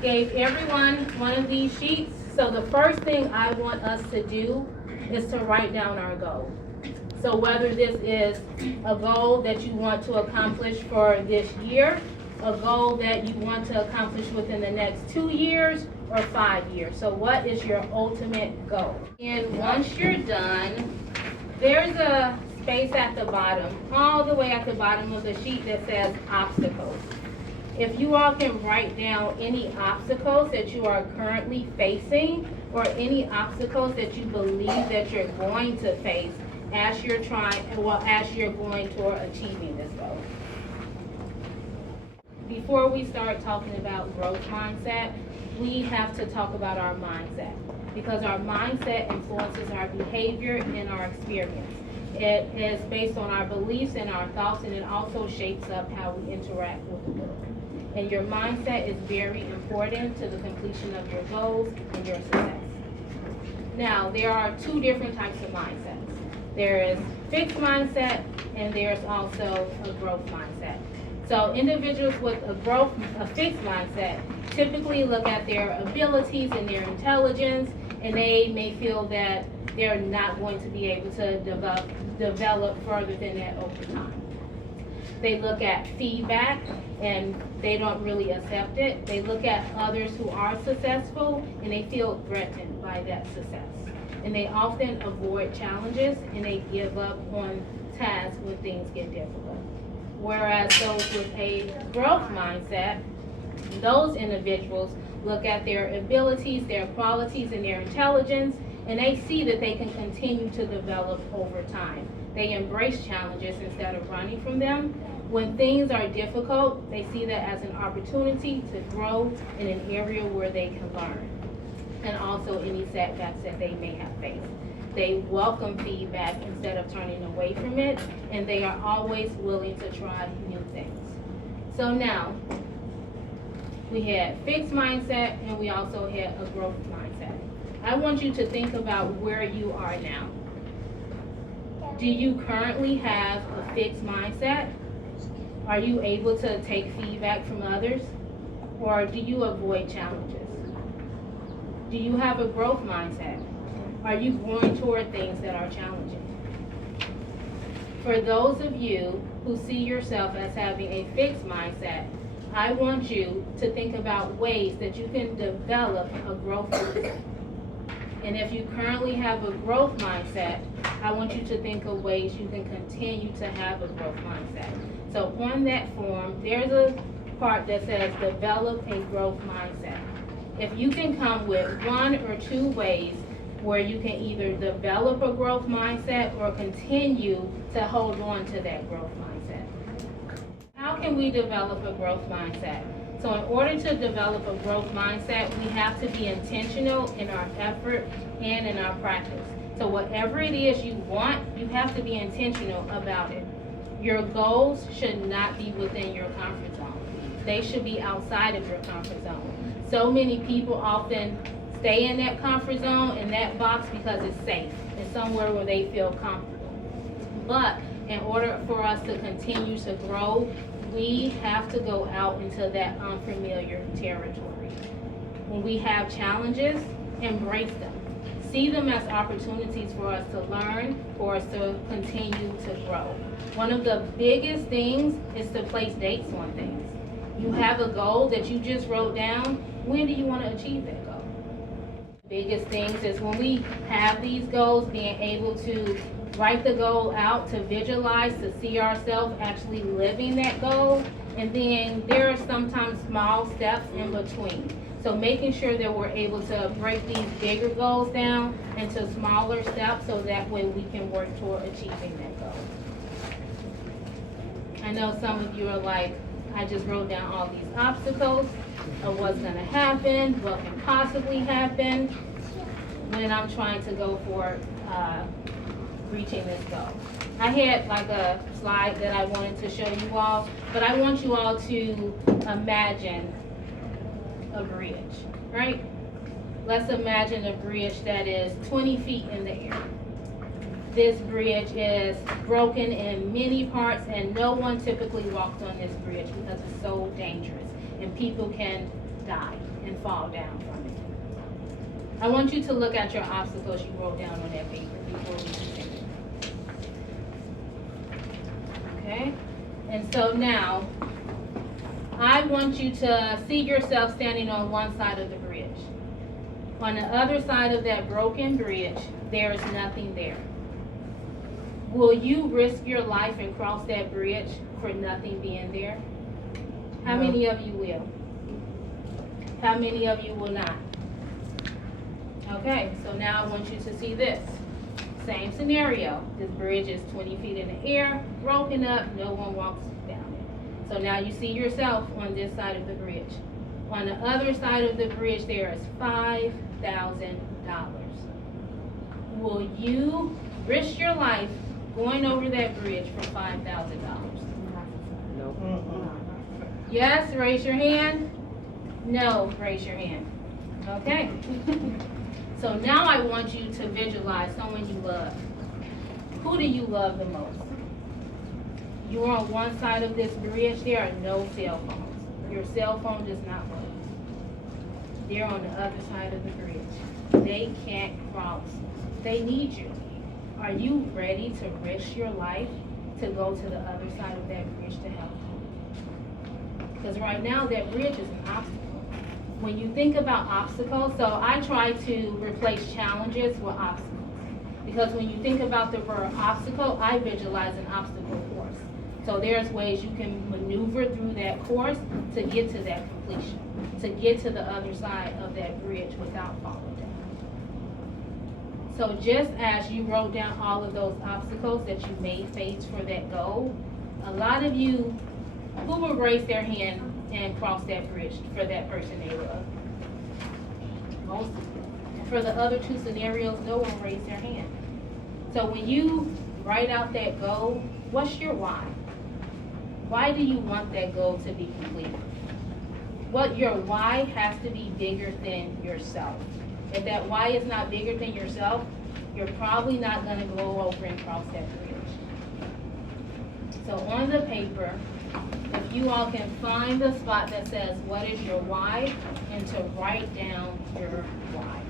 gave everyone one of these sheets. So the first thing I want us to do is to write down our goal. So whether this is a goal that you want to accomplish for this year, a goal that you want to accomplish within the next 2 years or 5 years. So what is your ultimate goal? And once you're done, there's a space at the bottom, all the way at the bottom of the sheet that says obstacles. If you all can write down any obstacles that you are currently facing or any obstacles that you believe that you're going to face as you're as you're going toward achieving this goal. Before we start talking about growth mindset, we have to talk about our mindset because our mindset influences our behavior and our experience. It is based on our beliefs and our thoughts, and it also shapes up how we interact with the world. And your mindset is very important to the completion of your goals and your success. Now, there are two different types of mindsets. There is fixed mindset and there's also a growth mindset. So individuals with a fixed mindset typically look at their abilities and their intelligence, and they may feel that they're not going to be able to develop further than that over time. They look at feedback and they don't really accept it. They look at others who are successful and they feel threatened by that success. And they often avoid challenges and they give up on tasks when things get difficult. Whereas those with a growth mindset, those individuals look at their abilities, their qualities, and their intelligence, and they see that they can continue to develop over time. They embrace challenges instead of running from them. When things are difficult, they see that as an opportunity to grow in an area where they can learn, and also any setbacks that they may have faced. They welcome feedback instead of turning away from it, and they are always willing to try new things. So now, we had fixed mindset and we also had a growth mindset. I want you to think about where you are now. Do you currently have a fixed mindset? Are you able to take feedback from others? Or do you avoid challenges? Do you have a growth mindset? Are you growing toward things that are challenging? For those of you who see yourself as having a fixed mindset, I want you to think about ways that you can develop a growth mindset. And if you currently have a growth mindset, I want you to think of ways you can continue to have a growth mindset. So on that form, there's a part that says develop a growth mindset. If you can come with 1 or 2 ways where you can either develop a growth mindset or continue to hold on to that growth mindset. How can we develop a growth mindset? So in order to develop a growth mindset, we have to be intentional in our effort and in our practice. So whatever it is you want, you have to be intentional about it. Your goals should not be within your comfort zone. They should be outside of your comfort zone. So many people often stay in that comfort zone, in that box, because it's safe. It's somewhere where they feel comfortable. But in order for us to continue to grow, we have to go out into that unfamiliar territory. When we have challenges, embrace them. See them as opportunities for us to learn, for us to continue to grow. One of the biggest things is to place dates on things. You have a goal that you just wrote down. When do you want to achieve that goal? Biggest things is when we have these goals, being able to write the goal out, to visualize, to see ourselves actually living that goal. And then there are sometimes small steps in between. So making sure that we're able to break these bigger goals down into smaller steps so that way we can work toward achieving that goal. I know some of you are like, I just wrote down all these obstacles of what's going to happen, what can possibly happen when I'm trying to go for reaching this goal. I had like a slide that I wanted to show you all, but I want you all to imagine a bridge, right? Let's imagine a bridge that is 20 feet in the air. This bridge is broken in many parts and no one typically walks on this bridge because it's so dangerous and people can die and fall down from it. I want you to look at your obstacles you wrote down on that paper before we continue. Okay? And so now, I want you to see yourself standing on one side of the bridge. On the other side of that broken bridge, there is nothing there. Will you risk your life and cross that bridge for nothing being there? How many of you will? How many of you will not? Okay, so now I want you to see this. Same scenario. This bridge is 20 feet in the air, broken up, no one walks down it. So now you see yourself on this side of the bridge. On the other side of the bridge, there is $5,000. Will you risk your life going over that bridge for $5,000? No. Yes, raise your hand. No, raise your hand. Okay. So now I want you to visualize someone you love. Who do you love the most? You're on one side of this bridge, there are no cell phones. Your cell phone does not work. They're on the other side of the bridge. They can't cross. They need you. Are you ready to risk your life to go to the other side of that bridge to help them? Because right now that bridge is an obstacle. When you think about obstacles, so I try to replace challenges with obstacles. Because when you think about the word obstacle, I visualize an obstacle course. So there's ways you can maneuver through that course to get to that completion, to get to the other side of that bridge without falling down. So just as you wrote down all of those obstacles that you may face for that goal, a lot of you, who will raise their hand and cross that bridge for that person they love? Most of you. And for the other two scenarios, no one raised their hand. So when you write out that goal, what's your why? Why do you want that goal to be completed? What your why has to be bigger than yourself. If that why is not bigger than yourself, you're probably not going to go over and cross that bridge. So on the paper, if you all can find the spot that says what is your why, and to write down your why.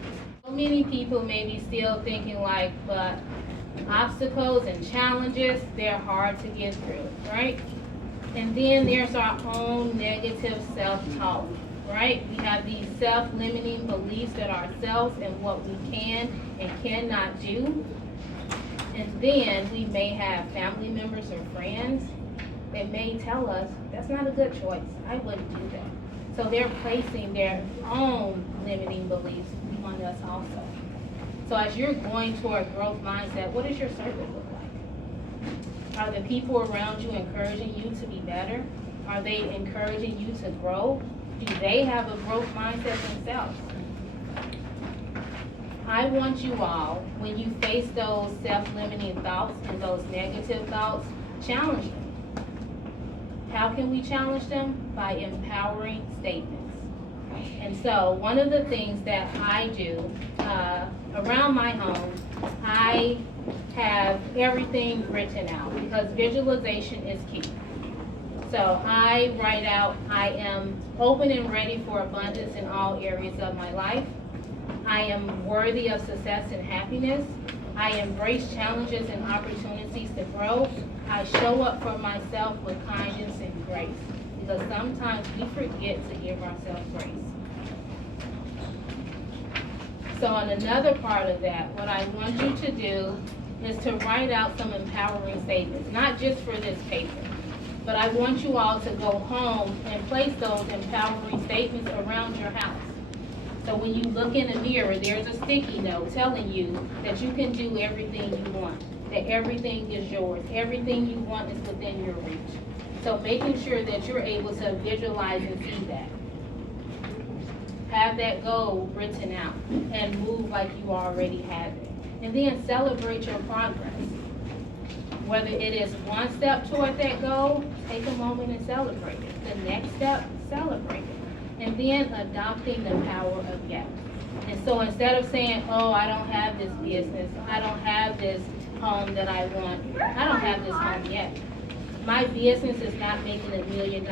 So many people may be still thinking like, but obstacles and challenges, they're hard to get through, right? And then there's our own negative self-talk, right? We have these self-limiting beliefs that ourselves and what we can and cannot do. And then we may have family members or friends that may tell us, that's not a good choice. I wouldn't do that. So they're placing their own limiting beliefs on us also. So as you're going toward growth mindset, what does your circle look like? Are the people around you encouraging you to be better? Are they encouraging you to grow? Do they have a growth mindset themselves? I want you all, when you face those self-limiting thoughts and those negative thoughts, challenge them. How can we challenge them? By empowering statements. And so one of the things that I do around my home, I have everything written out because visualization is key. So I write out, I am open and ready for abundance in all areas of my life. I am worthy of success and happiness. I embrace challenges and opportunities to grow. I show up for myself with kindness and grace. Because sometimes we forget to give ourselves grace. So on another part of that, what I want you to do is to write out some empowering statements, not just for this paper, but I want you all to go home and place those empowering statements around your house. So when you look in the mirror, there's a sticky note telling you that you can do everything you want, that everything is yours, everything you want is within your reach. So making sure that you're able to visualize and see that. Have that goal written out and move like you already have it. And then celebrate your progress. Whether it is one step toward that goal, take a moment and celebrate it. The next step, celebrate it. And then adopting the power of yes. And so instead of saying, oh, I don't have this business, I don't have this home that I want, I don't have this home yet. My business is not making $1 million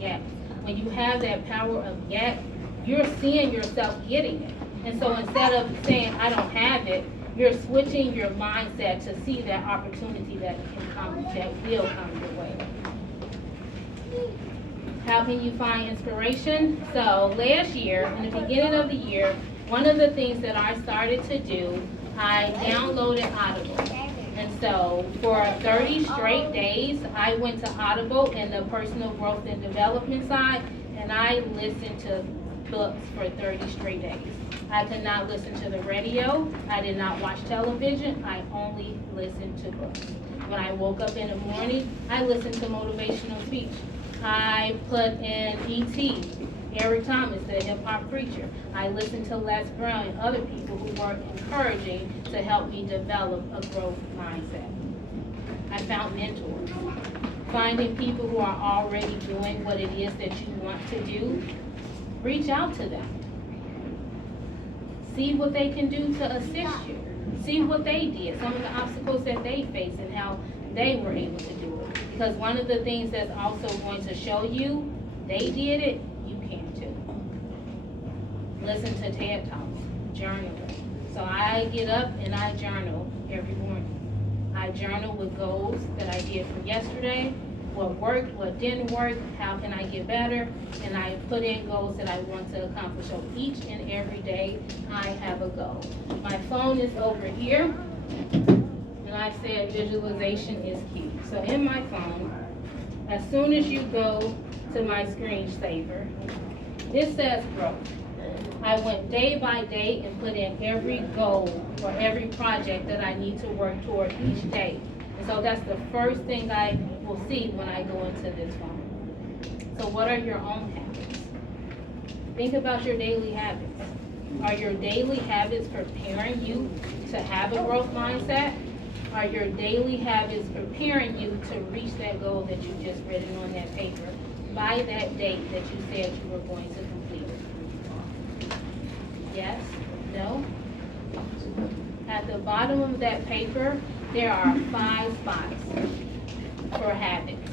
yet. When you have that power of yet, you're seeing yourself getting it. And so instead of saying, I don't have it, you're switching your mindset to see that opportunity that can come, that will come your way. How can you find inspiration? So last year, in the beginning of the year, one of the things that I started to do, I downloaded Audible. And so for 30 straight days, I went to Audible in the personal growth and development side, and I listened to books for 30 straight days. I could not listen to the radio. I did not watch television. I only listened to books. When I woke up in the morning, I listened to motivational speech. I put in E.T., Eric Thomas, the hip hop preacher. I listened to Les Brown and other people who were encouraging to help me develop a growth mindset. I found mentors. Finding people who are already doing what it is that you want to do, reach out to them. See what they can do to assist you. See what they did, some of the obstacles that they faced and how they were able to do it. Because one of the things that's also going to show you they did it, you can too. Listen to TED Talks, journal. So I get up and I journal every morning. I journal with goals that I did from yesterday, what worked, what didn't work, how can I get better, and I put in goals that I want to accomplish. So each and every day, I have a goal. My phone is over here, and I said visualization is key. So in my phone, as soon as you go to my screensaver, it says growth. I went day by day and put in every goal or every project that I need to work toward each day. And so that's the first thing I will see when I go into this phone. So what are your own habits? Think about your daily habits. Are your daily habits preparing you to have a growth mindset? Are your daily habits preparing you to reach that goal that you just written on that paper by that date that you said you were going to complete it? Yes? No? At the bottom of that paper, there are 5 spots for habits.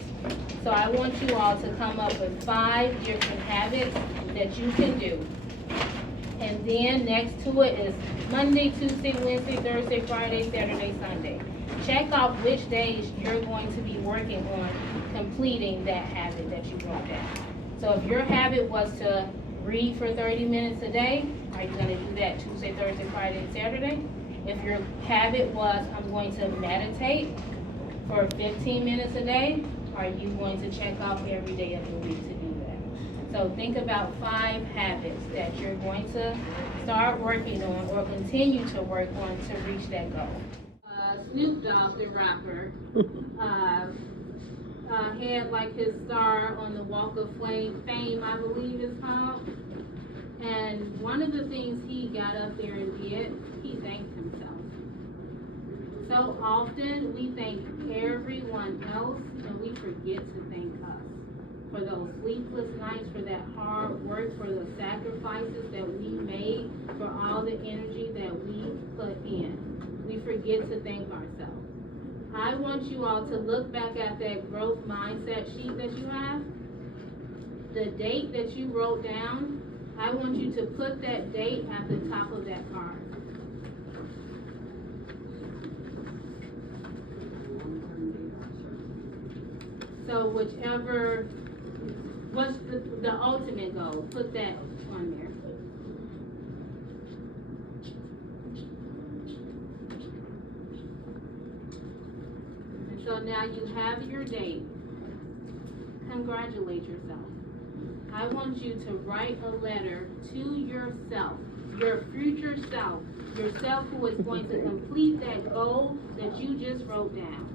So I want you all to come up with 5 different habits that you can do. And then next to it is Monday, Tuesday, Wednesday, Thursday, Friday, Saturday, Sunday. Check off which days you're going to be working on completing that habit that you wrote down. So if your habit was to read for 30 minutes a day, are you going to do that Tuesday, Thursday, Friday, and Saturday? If your habit was, I'm going to meditate for 15 minutes a day, are you going to check off every day of the week to do that? So think about 5 habits that you're going to start working on or continue to work on to reach that goal. Snoop Dogg, the rapper, had like his star on the Walk of Fame, I believe it's called. And one of the things he got up there and did, he thanked himself. So often we thank everyone else and we forget to thank us for those sleepless nights, for that hard work, for the sacrifices that we made, for all the energy that we put in. We forget to thank ourselves. I want you all to look back at that growth mindset sheet that you have. The date that you wrote down, I want you to put that date at the top of that card. So whichever, what's the ultimate goal, put that on there. And so now you have your date. Congratulate yourself. I want you to write a letter to yourself, your future self, yourself who is going to complete that goal that you just wrote down.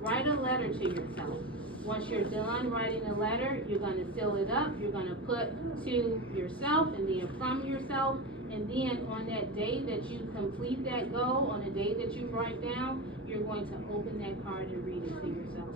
Write a letter to yourself. Once you're done writing a letter, you're going to seal it up. You're going to put to yourself and then from yourself. And then on that day that you complete that goal, on the day that you write down, you're going to open that card and read it to yourself.